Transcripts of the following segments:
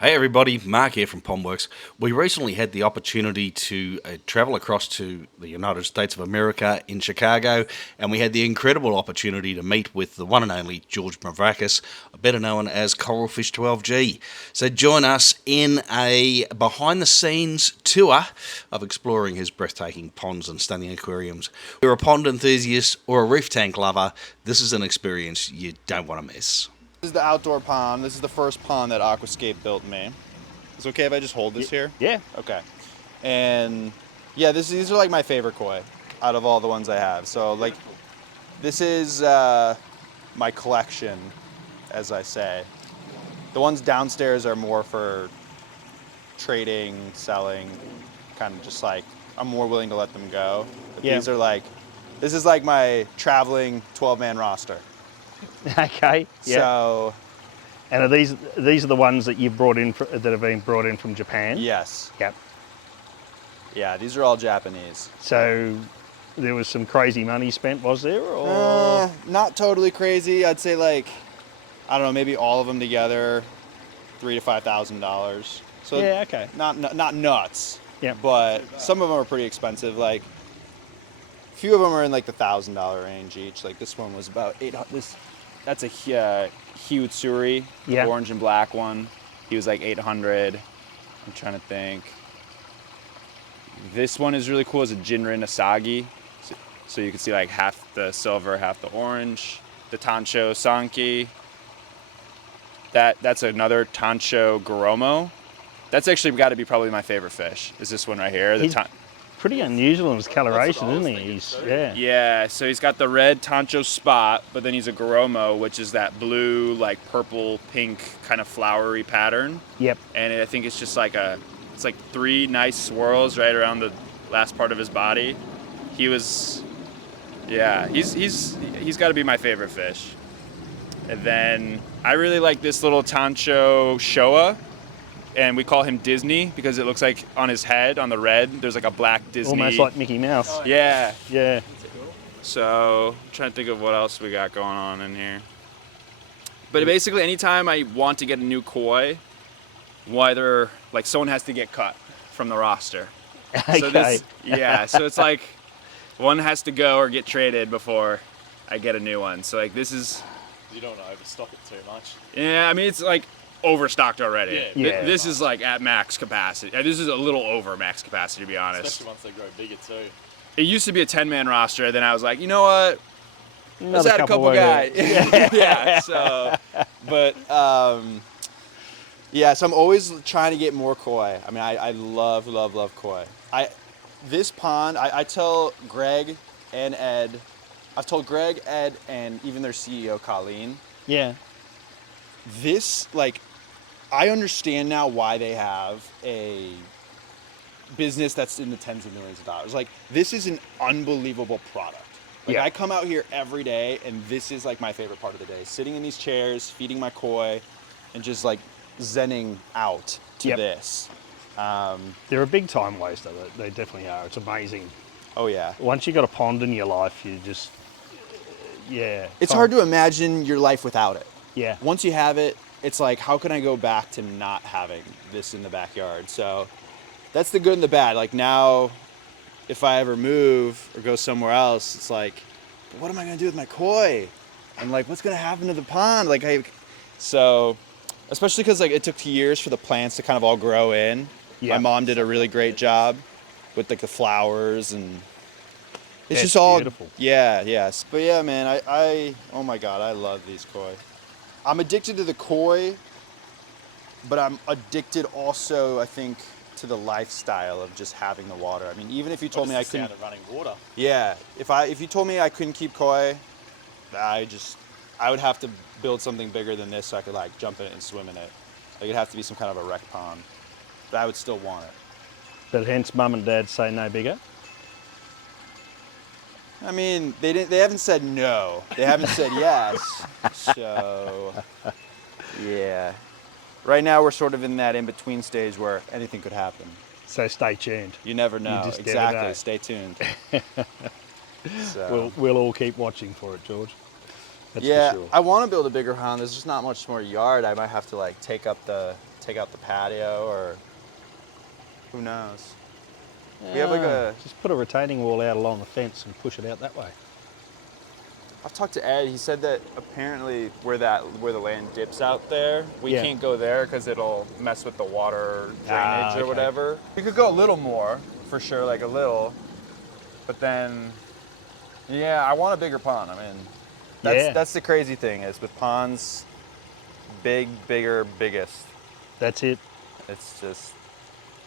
Hey everybody, Mark here from Pondworks. We recently had the opportunity to travel across to the United States of America in Chicago, and we had the incredible opportunity to meet with the one and only George Mavrakis, better known as Coralfish 12G. So join us in a behind-the-scenes tour of exploring his breathtaking ponds and stunning aquariums. If you're a pond enthusiast or a reef tank lover, this is an experience you don't want to miss. This is the outdoor pond. This is the first pond that Aquascape built me. Is it okay if I just hold this here? Yeah. Okay. And yeah, these are like my favorite koi out of all the ones I have. So like, this is my collection, as I say. The ones downstairs are more for trading, selling, kind of just like, I'm more willing to let them go. But Yeah. these are like, this is like my traveling 12-man roster. Okay. Yeah. So And are these are the ones that you've brought in that have been brought in from Japan? yes. Yep. Yeah, these are all Japanese. So there was some crazy money spent, was there? Or Not totally crazy. I'd say like, I don't know, maybe all of them together, $3,000 to $5,000. So yeah. Okay. not nuts. Yeah. But some of them are pretty expensive. Like, a few of them are in like the $1,000 range each. Like this one was about $800. That's a Hiutsuri, Yeah. orange and black one. He was like $800. I'm trying to think. This one is really cool. It's a Jinrin Asagi. So you can see like half the silver, half the orange. The Tancho Sanki. That's another Tancho Goromo. That's actually got to be probably my favorite fish. Is this one right here? He's pretty unusual in his coloration, isn't he? Yeah, so he's got the red Tancho spot, but then he's a Goromo, which is that blue, like purple, pink kind of flowery pattern. Yep. And I think it's just like it's like 3 nice swirls right around the last part of his body. He's got to be my favorite fish. And then I really like this little Tancho Showa, and we call him Disney because it looks like on his head, on the red, there's like a black Disney. Almost like Mickey Mouse. Oh, yeah. Yeah. So I'm trying to think of what else we got going on in here. But basically, anytime I want to get a new koi, whether like someone has to get cut from the roster. Okay. So it's like one has to go or get traded before I get a new one. So like this is. You don't want to overstock it too much. Yeah, I mean it's like overstocked already. Yeah. This is like at max capacity. This is a little over max capacity, to be honest. Especially once they grow bigger too. It used to be a 10-man roster. Then I was like, you know what? Let's Another add a couple of guys. Yeah. So, but yeah. So I'm always trying to get more koi. I mean, I love koi. This pond. I tell Greg and Ed. I've told Greg, Ed, and even their CEO, Colleen. Yeah. This, like, I understand now why they have a business that's in the tens of millions of dollars. Like, this is an unbelievable product. Like, Yeah. I come out here every day, and this is, like, my favorite part of the day. Sitting in these chairs, feeding my koi, and just, like, zenning out to this. They're a big time waster. They definitely are. It's amazing. Oh, yeah. Once you got a pond in your life, you just, It's hard to imagine your life without it. Yeah. Once you have it, it's like, how can I go back to not having this in the backyard? So that's the good and the bad. Like now, if I ever move or go somewhere else, it's like, what am I gonna do with my koi? And like, what's gonna happen to the pond? So, especially because like it took years for the plants to kind of all grow in. Yeah. My mom did a really great job with like the flowers and it's That's just all beautiful. Yeah, yes. But yeah, man, I oh my god, I love these koi. I'm addicted to the koi, but I'm addicted also, I think, to the lifestyle of just having the water. I mean, even if you told me I couldn't. The sound of running water. Yeah, if you told me I couldn't keep koi, I would have to build something bigger than this so I could like jump in it and swim in it. Like it'd have to be some kind of a rec pond, but I would still want it. But hence, mum and dad say no bigger. I mean, they haven't said no. They haven't said yes. So, yeah. Right now we're sort of in that in-between stage where anything could happen. So stay tuned. You never know. just never Exactly. know. Stay tuned. So. We'll all keep watching for it, George. That's Yeah, for sure. I want to build a bigger pond. There's just not much more yard. I might have to like take up the take out the patio, or who knows. We have like a. Just put a retaining wall out along the fence and push it out that way. I've talked to Ed. He said that apparently where the land dips out there, we Yeah. can't go there because it'll mess with the water drainage or Okay. whatever. We could go a little more for sure, like a little, but then, yeah, I want a bigger pond. I mean, that's the crazy thing is with ponds, big, bigger, biggest. That's it. It's just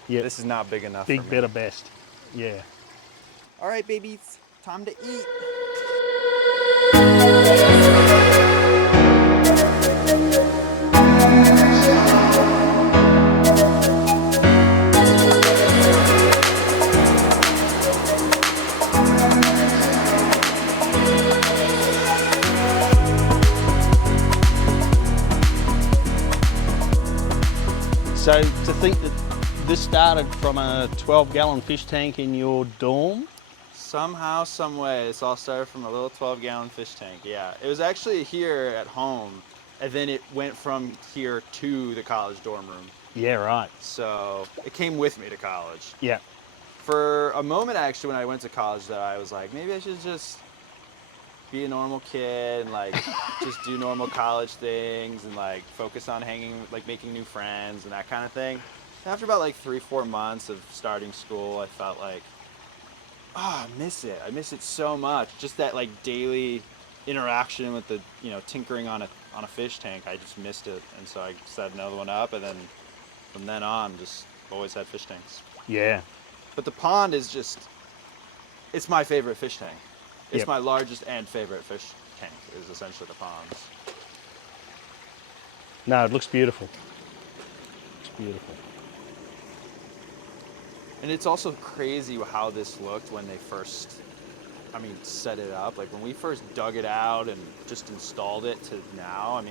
Yeah. this is not big enough. Big, for me. better, best. Yeah. All right, babies, time to eat. So to think that this started from a 12-gallon fish tank in your dorm? Somehow, some way, this all started from a little 12-gallon fish tank. Yeah, it was actually here at home, and then it went from here to the college dorm room. Yeah, right. So it came with me to college. Yeah. For a moment, actually, when I went to college, though, I was like, maybe I should just be a normal kid and like just do normal college things and like focus on hanging, like making new friends and that kind of thing. After about like 3-4 months of starting school, I felt like, I miss it. I miss it so much. Just that like daily interaction with the, tinkering on a fish tank. I just missed it, and so I set another one up, and then from then on, just always had fish tanks. Yeah. But the pond is it's my favorite fish tank. It's Yep. my largest and favorite fish tank is essentially the ponds. No, it looks beautiful. It's beautiful. And it's also crazy how this looked when they first, set it up. Like when we first dug it out and just installed it to now,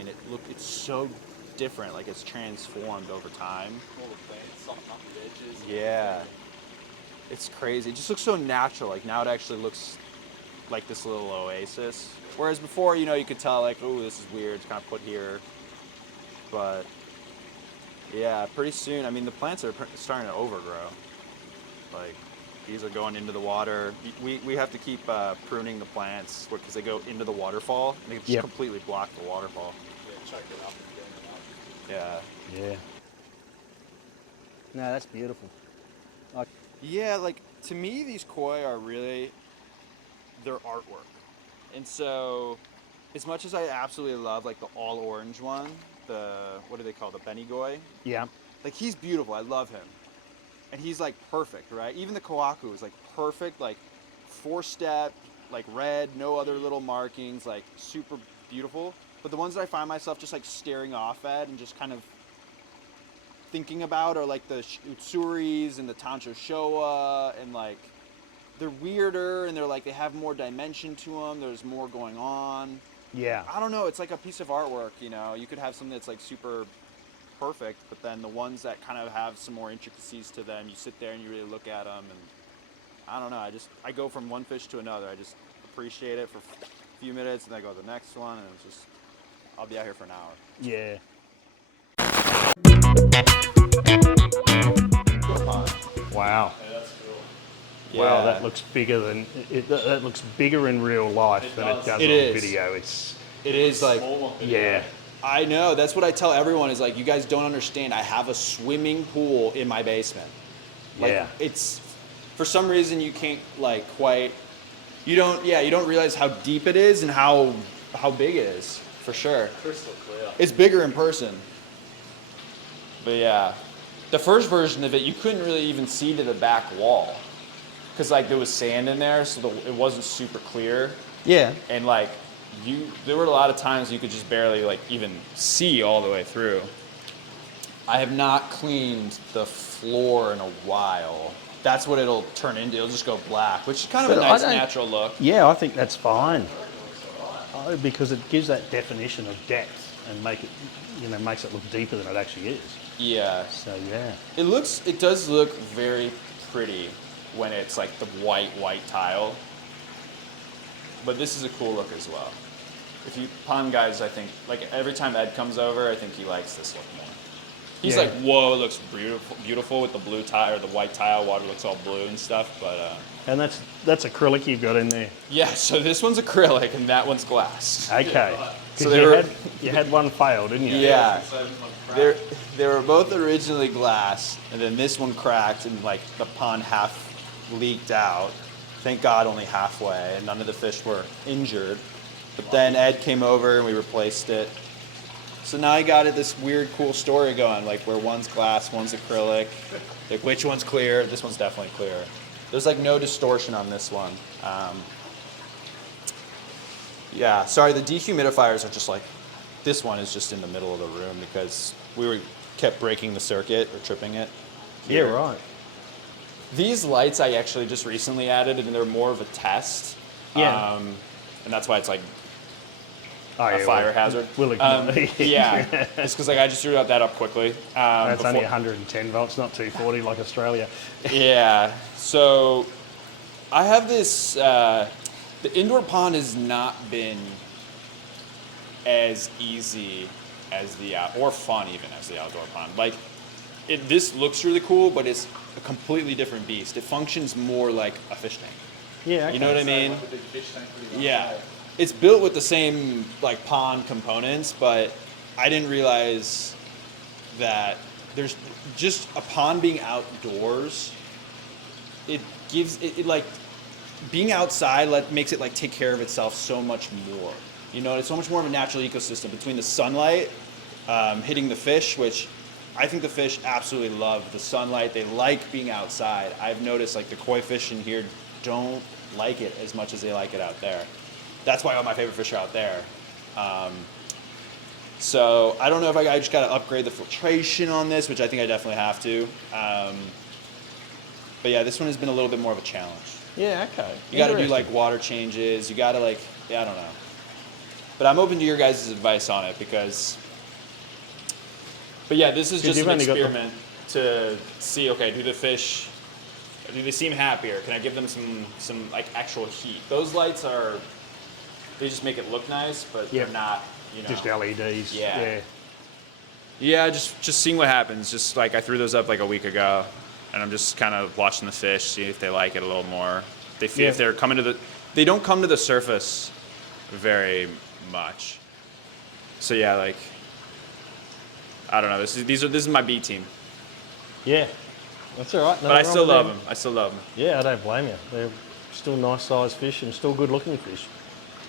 it's so different. Like it's transformed over time. All the plants on the edges. Yeah. It's crazy. It just looks so natural. Like now it actually looks like this little oasis. Whereas before, you could tell like, oh, this is weird. It's kind of put here. But yeah, pretty soon, the plants are starting to overgrow. Like these are going into the water. We have to keep pruning the plants because they go into the waterfall. And they just Yep. completely block the waterfall. Yeah, chuck it up and burn it up. Yeah. Yeah. No, that's beautiful. Yeah, like to me, these koi are really their artwork. And so, as much as I absolutely love like the all orange one, what do they call the Benigoi? Yeah. Like he's beautiful. I love him, and he's like perfect, right? Even the Kohaku is like perfect, like 4-step, like red, no other little markings, like super beautiful. But the ones that I find myself just like staring off at and just kind of thinking about are like the Utsuris and the Tancho Showa, and like they're weirder and they have more dimension to them. There's more going on. Yeah. I don't know. It's like a piece of artwork, You could have something that's like super perfect, but then the ones that kind of have some more intricacies to them, you sit there and you really look at them, and I don't know. I go from one fish to another. I just appreciate it for a few minutes, and then I go to the next one, and it's just I'll be out here for an hour. Yeah. Wow. Yeah, that's cool. Wow, Yeah. that looks bigger than that looks bigger in real life It than does. it does It on is. video. It's It is like Small one video. yeah. I know. That's what I tell everyone is like, you guys don't understand. I have a swimming pool in my basement. Like, Yeah. It's for some reason you can't like quite. You don't realize how deep it is and how big it is for sure. Crystal clear. It's bigger in person. But yeah, the first version of it you couldn't really even see to the back wall because like there was sand in there, so it wasn't super clear. Yeah. And like there were a lot of times you could just barely like even see all the way through. I have not cleaned the floor in a while. That's what it'll turn into. It'll just go black, which is kind of But a I nice don't- natural look. Yeah, I think that's fine. Because it gives that definition of depth and makes it look deeper than it actually is. Yeah. So yeah. It does look very pretty when it's like the white tile. But this is a cool look as well. If you pond guys, I think like every time Ed comes over, I think he likes this look more. He's Yeah. like, whoa, it looks beautiful with the blue tile or the white tile. Water looks all blue and stuff. But And that's acrylic you've got in there. yeah, so this one's acrylic and that one's glass. Okay. So Because they you had one fail, didn't you? Yeah. They were both originally glass, and then this one cracked, and like the pond half leaked out. Thank God, only halfway, and none of the fish were injured. But then Ed came over and we replaced it. So now I got it this weird, cool story going, like where one's glass, one's acrylic. Like which one's clear? This one's definitely clear. There's like no distortion on this one. Yeah, sorry, the dehumidifiers are just like, this one is just in the middle of the room because kept breaking the circuit or tripping it. Yeah, here. right. These lights I actually just recently added, and they're more of a test. Yeah. And that's why it's like Oh, a yeah, fire hazard. We'll ignore Yeah, it's because like I just threw that up quickly. That's only 110 volts, not 240 like Australia. Yeah. So I have this. The indoor pond has not been as easy as or fun even as the outdoor pond. Like, this looks really cool, but it's a completely different beast. It functions more like a fish tank. Yeah, okay. You know what I mean? Like the big fish tank for the Yeah. outside. It's built with the same like pond components, but I didn't realize that there's just a pond being outdoors. It gives it like being outside makes it like take care of itself so much more. You know, it's so much more of a natural ecosystem between the sunlight hitting the fish, which I think the fish absolutely love the sunlight. They like being outside. I've noticed like the koi fish in here don't like it as much as they like it out there. That's why all my favorite fish are out there. So I don't know if I just got to upgrade the filtration on this, which I think I definitely have to. But yeah, this one has been a little bit more of a challenge. Yeah, okay. You got to do Interesting. like water changes. You got to like, yeah, I don't know. But I'm open to your guys' advice on it because. But yeah, this is just you've an only got the- experiment to see. Okay, do they seem happier? Can I give them some like actual heat? Those lights they just make it look nice, but Yep. they're not. You know. Just LEDs. Yeah. Yeah, just seeing what happens. Just like I threw those up like a week ago, and I'm just kind of watching the fish, see if they like it a little more. They feel if they're coming to they don't come to the surface very much. So yeah, like I don't know. This is my B team, Yeah. That's all right. but I still love them. I still love them. Yeah, I don't blame you. They're still nice sized fish and still good looking fish.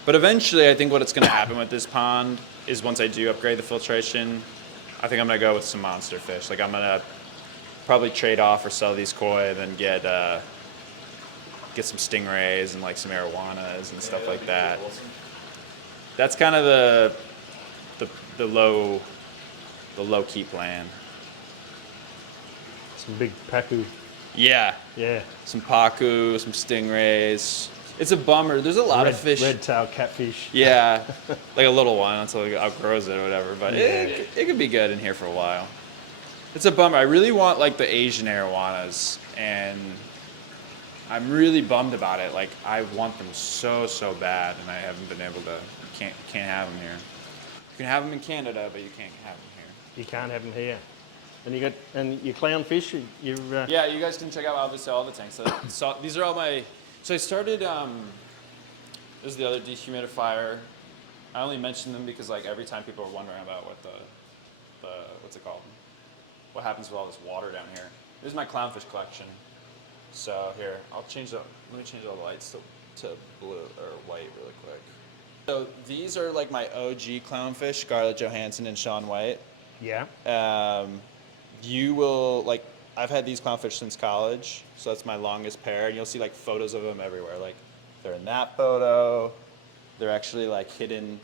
But eventually, I think what's going to happen with this pond is once I do upgrade the filtration, I think I'm going to go with some monster fish. Like I'm going to probably trade off or sell these koi and then get some stingrays and like some arowanas and stuff like that. Awesome. That's kind of the low key plan. Some big pacu. Yeah, Yeah. some pacu, some stingrays. It's a bummer. There's a lot of fish. Red tail catfish. Yeah, like a little one until it outgrows it or whatever. But Yeah. it could be good in here for a while. It's a bummer. I really want like the Asian arowanas, and I'm really bummed about it. Like I want them so bad, and I haven't been able to. Can't have them here. You can have them in Canada, but you can't have them here. You can't have them here. And your clownfish. Yeah, you guys can check out obviously all the tanks. So these are all my. So I started. This is the other dehumidifier. I only mention them because like every time people are wondering about what the what's it called? What happens with all this water down here? This is my clownfish collection. So here, let me change all the lights to blue or white really quick. So these are like my OG clownfish, Scarlett Johansson and Shaun White. Yeah. You will like I've had these clownfish since college, so that's my longest pair, and you'll see like photos of them everywhere. Like they're in that photo. They're actually like hidden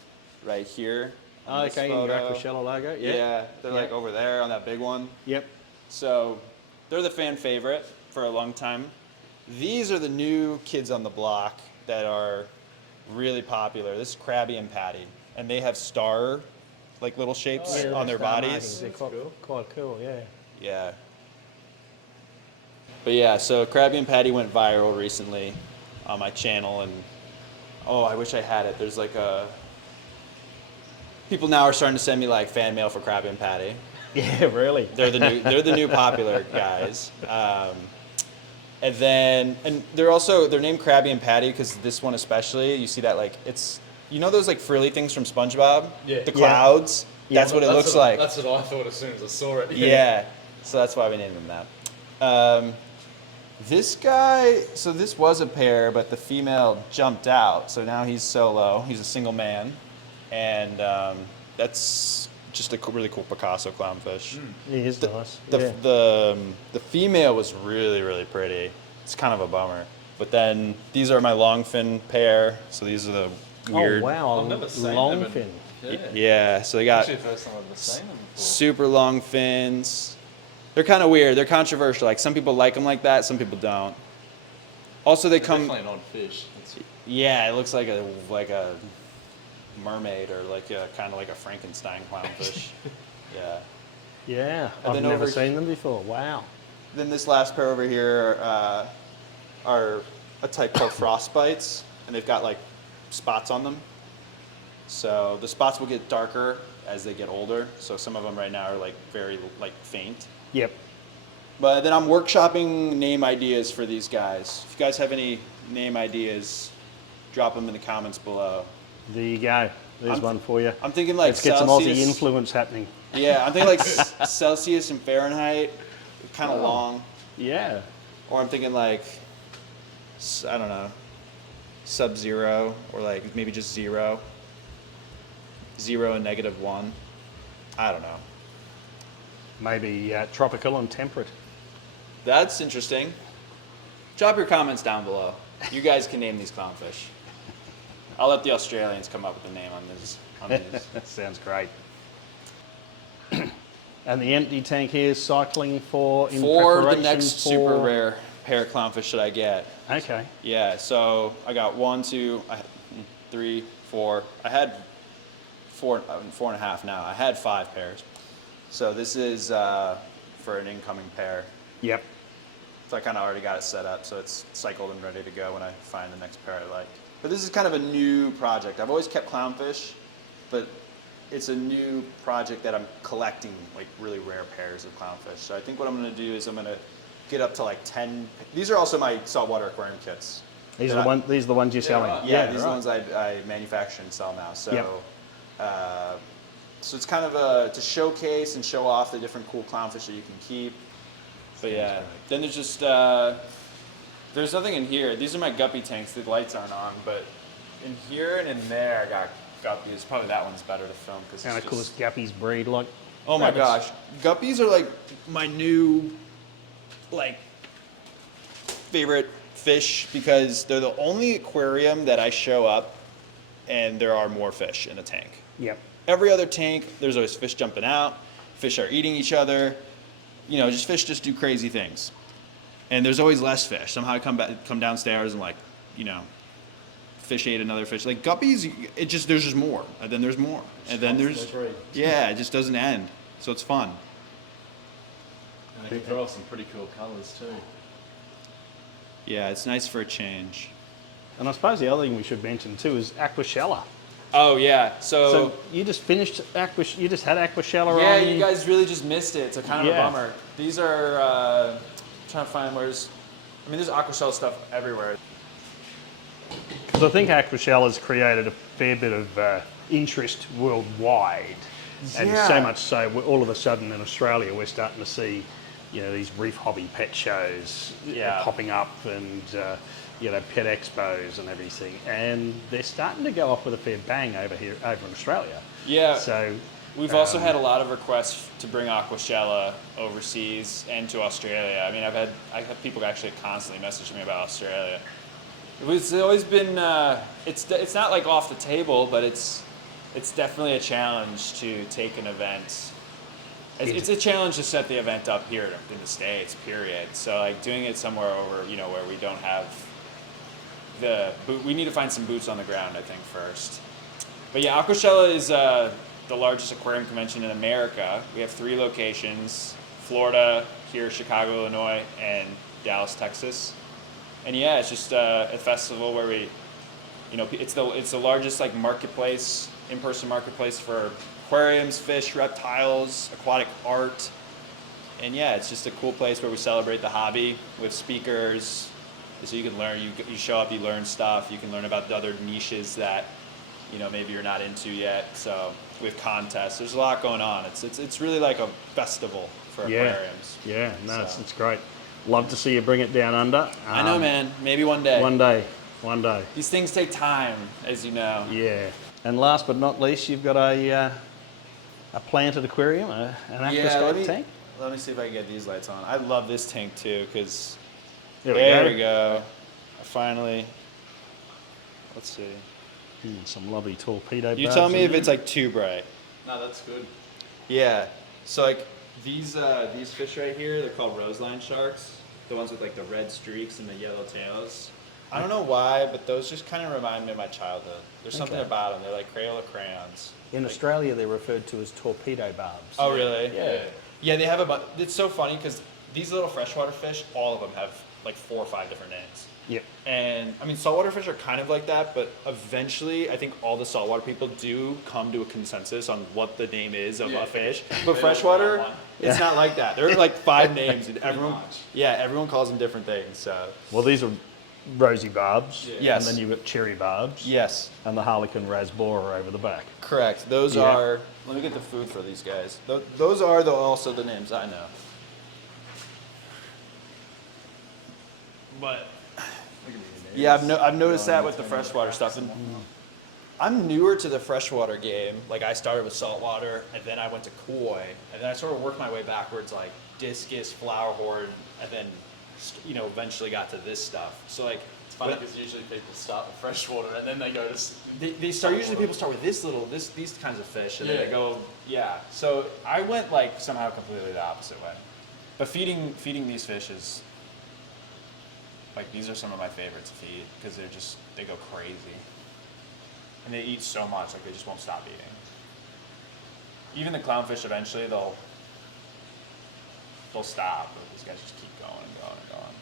right here. Oh, in this okay, in your photo. Aquashella logo. Yeah. Yeah, they're like Yeah. over there on that big one. Yep. So they're the fan favorite for a long time. These are the new kids on the block that are really popular. This is Krabby and Patty, and they have star like little shapes Yeah, on their star bodies. markings. They're quite cool, yeah. Yeah. But yeah, so Krabby and Patty went viral recently on my channel, and oh, I wish I had it. There's like people now are starting to send me like fan mail for Krabby and Patty. Yeah, really. They're the new popular guys. And they're named Krabby and Patty because this one especially, you see that like it's, you know those like frilly things from SpongeBob? Yeah. The Yeah. clouds? Yeah. That's what it looks like. That's what I thought as soon as I saw it. Yeah. So that's why we named them that. This guy, so this was a pair, but the female jumped out. So now he's solo. He's a single man. And that's just a really cool Picasso clownfish. He is nice. The female was really, really pretty. It's kind of a bummer. But then these are my longfin pair. So these are the weird. Oh, wow. I've never seen them Longfin. Yeah. Yeah, so they got Actually, the first time I've ever seen them before. super long fins. They're kind of weird. They're controversial. Like some people like them like that, some people don't. Also, they They're come. definitely an odd fish. Yeah, it looks like a mermaid or like a kind of like a Frankenstein clownfish. Yeah. Yeah, And I've then never over- seen them before. Wow. Then this last pair over here are a type called frostbites, and they've got like spots on them. So the spots will get darker as they get older. So some of them right now are like very like faint. Yep. But then I'm workshopping name ideas for these guys. If you guys have any name ideas, drop them in the comments below. There you go. There's I'm- one for you. I'm thinking like Let's get some Aussie Celsius. influence happening. Yeah, I'm thinking like Celsius and Fahrenheit, kind of long. Yeah. Or I'm thinking like, I don't know, sub-zero, or like maybe just 0. 0 and -1. I don't know. Maybe tropical and temperate. That's interesting. Drop your comments down below. You guys can name these clownfish. I'll let the Australians come up with a name on these. That sounds great. And the empty tank here is cycling for in For the preparation next for... super rare pair of clownfish that I get. Okay. Yeah, so I got 1, 2, 3, 4. I had 4.5 now. I had 5 pairs. So this is for an incoming pair. Yep. So I kind of already got it set up, so it's cycled and ready to go when I find the next pair I like. But this is kind of a new project. I've always kept clownfish, but it's a new project that I'm collecting like really rare pairs of clownfish. So I think what I'm going to do is I'm going to get up to like 10. These are also my saltwater aquarium kits. These that are these are the ones you're selling. right. Yeah, these are the right. ones I manufacture and sell now. So, Yep. So it's kind of to showcase and show off the different cool clownfish that you can keep. But yeah, then there's just there's nothing in here. These are my guppy tanks. The lights aren't on, but in here and in there I got guppies. Probably that one's better to film because And of course, guppies breed like. oh my rabbits. gosh, guppies are like my new like favorite fish because they're the only aquarium that I show up and there are more fish in the tank. Yep. Every other tank, there's always fish jumping out, fish are eating each other, you know, just fish just do crazy things. And there's always less fish. Somehow I come downstairs and like, you know, fish ate another fish. Like guppies, there's just more, and then there's more, and then there's, yeah, it just doesn't end. So it's fun. And they can throw off some pretty cool colours too. Yeah, it's nice for a change. And I suppose the other thing we should mention too is Aquashella. Oh yeah, So you just finished you just had Aquashella yeah, on. you guys really just missed it. It's a kind of Yeah. a bummer. These are trying to find there's aquashell stuff everywhere. Because I think Aquashella has created a fair bit of interest worldwide, and Yeah. so much so all of a sudden in Australia we're starting to see, you know, these reef hobby pet shows Yeah. popping up and you know, pet expos and everything, and they're starting to go off with a fair bang over in Australia. Yeah. So We've also had a lot of requests to bring Aquashella overseas and to Australia. I mean, I have people actually constantly messaging me about Australia. It's always been it's not like off the table, but it's definitely a challenge to take an event. It's a challenge to set the event up here in the States, period. So like doing it somewhere over, you know, where we don't have we need to find some boots on the ground, I think, first. But yeah, Aquashella is the largest aquarium convention in America. We have 3 locations: Florida, here, Chicago, Illinois, and Dallas, Texas. And yeah, it's just a festival where we, you know, it's the largest like marketplace, in-person marketplace for aquariums, fish, reptiles, aquatic art. And yeah, it's just a cool place where we celebrate the hobby with speakers. So you can learn, you show up, you learn stuff. You can learn about the other niches that, you know, maybe you're not into yet. So with contests, there's a lot going on. It's really like a festival for aquariums. Yeah, no, So. it's great. Love to see you bring it down under. I know, man. Maybe one day. One day. These things take time, as you know. Yeah. And last but not least, you've got a planted aquarium, an aquascape tank. Let me see if I can get these lights on. I love this tank too, because There we go. I finally. Let's see. Some lovely torpedo. You barbs tell me in if there. it's like too bright. No, that's good. Yeah. So like these fish right here, they're called roseline sharks. The ones with like the red streaks and the yellow tails. I don't know why, but those just kind of remind me of my childhood. There's something about them. They're like Crayola crayons. In Australia, they're referred to as torpedo barbs. Oh, really? Yeah. Yeah, they have it's so funny because these little freshwater fish, all of them have like 4 or 5 different names. Yep. And I mean, saltwater fish are kind of like that, but eventually, I think all the saltwater people do come to a consensus on what the name is of a fish. But freshwater, it's not like that. There are like 5 names, and everyone calls them different things. So Well, these are rosy barbs. Yes. And then you've got cherry barbs. yes, And the harlequin rasbora over the back. correct. Those Yeah. are. Let me get the food for these guys. Those are also the names I know. But yeah, I've noticed that with the freshwater stuff. And I'm newer to the freshwater game. Like I started with saltwater, and then I went to koi, and then I sort of worked my way backwards, like discus, flower horn, and then eventually got to this stuff. So like It's funny because usually people start with freshwater and then they go to. they start. Usually people start with these kinds of fish, and then Yeah. they go So I went like somehow completely the opposite way. But feeding these fish is like these are some of my favorites to feed because they go crazy. And they eat so much, like they just won't stop eating. Even the clownfish, eventually they'll stop, but these guys just keep going and going and going.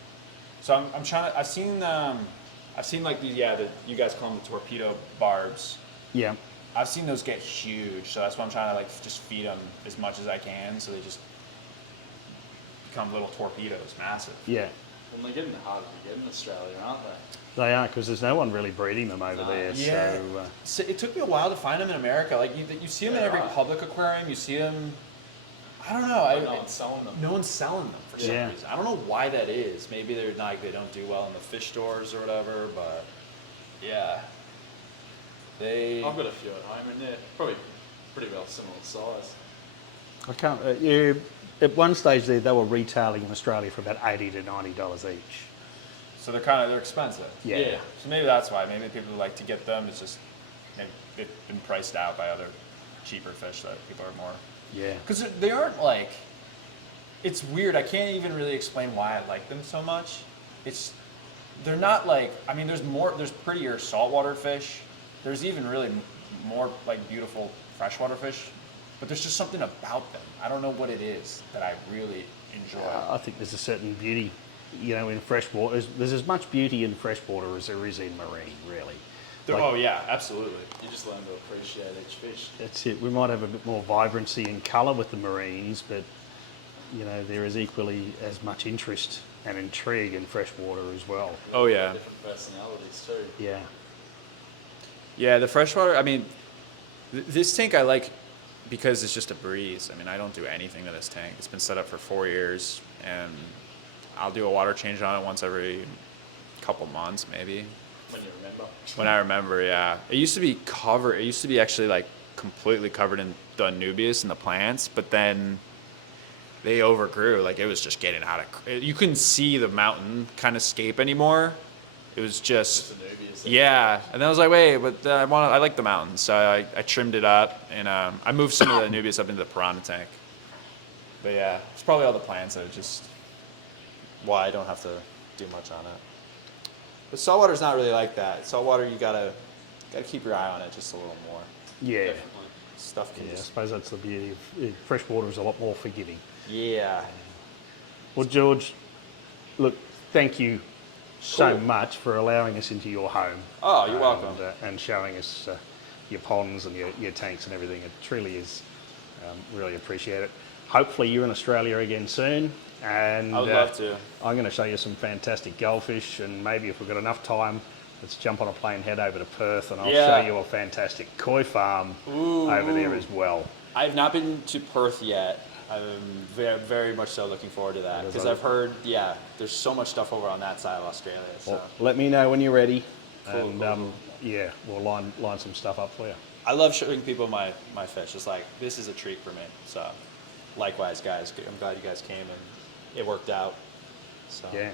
So I'm trying to. I've seen like these. You guys call them the torpedo barbs. Yeah. I've seen those get huge, so that's why I'm trying to like just feed them as much as I can, so they just become little torpedoes, massive. Yeah. And they're getting harder to get in Australia, aren't they? They are, because there's no one really breeding them over there. Yeah. So, So it took me a while to find them in America. Like you see them in every public aquarium. You see them. I don't know. No one's selling them. No one's selling them for some Yeah. reason. I don't know why that is. Maybe they're not. They don't do well in the fish stores or whatever. But yeah, they. I've got a few at home and they're probably pretty well similar size. I can't. At one stage they were retailing in Australia for about $80 to $90 each. So they're expensive. Yeah. So maybe that's why. Maybe people who like to get them. It's just they've been priced out by other cheaper fish that people are more. Yeah. Because they aren't like. It's weird. I can't even really explain why I like them so much. They're not like. I mean, there's prettier saltwater fish. There's even really more like beautiful freshwater fish. But there's just something about them. I don't know what it is that I really enjoy. I think there's a certain beauty, in freshwater. There's as much beauty in freshwater as there is in marine, really. Oh yeah, absolutely. You just learn to appreciate each fish. That's it. We might have a bit more vibrancy and colour with the marines, but there is equally as much interest and intrigue in freshwater as well. Oh yeah. Different personalities too. Yeah. Yeah, the freshwater. I mean, this tank I like because it's just a breeze. I mean, I don't do anything to this tank. It's been set up for 4 years, and I'll do a water change on it once every couple months, maybe. When you remember. When I remember, yeah. It used to be covered. It used to be actually like completely covered in the Anubias and the plants, but then they overgrew. Like it was just getting out of. You couldn't see the mountain kind of scape anymore. It was just. Yeah, and then I was like, wait, but I like the mountains, so I trimmed it up, and I moved some of the Anubias up into the piranha tank. But yeah, it's probably all the plants that are just why I don't have to do much on it. But saltwater's not really like that. Saltwater, you gotta keep your eye on it just a little more. Yeah. Stuff can Yeah, I just. suppose that's the beauty of freshwater is a lot more forgiving. Yeah. Well, George, look, thank you so much for allowing us into your home. Oh, you're welcome. And showing us your ponds and your tanks and everything. It truly is really appreciate it. Hopefully you're in Australia again soon, and I would love to. I'm going to show you some fantastic goldfish, and maybe if we've got enough time, let's jump on a plane, head over to Perth, and I'll show you a fantastic koi farm over there as well. I've not been to Perth yet. I'm very, very much so looking forward to that because I've heard, there's so much stuff over on that side of Australia. So. Well, let me know when you're ready, Cool. yeah, we'll line some stuff up for you. I love showing people my fish. It's like, this is a treat for me. So, likewise, guys. I'm glad you guys came and it worked out. So. Yeah.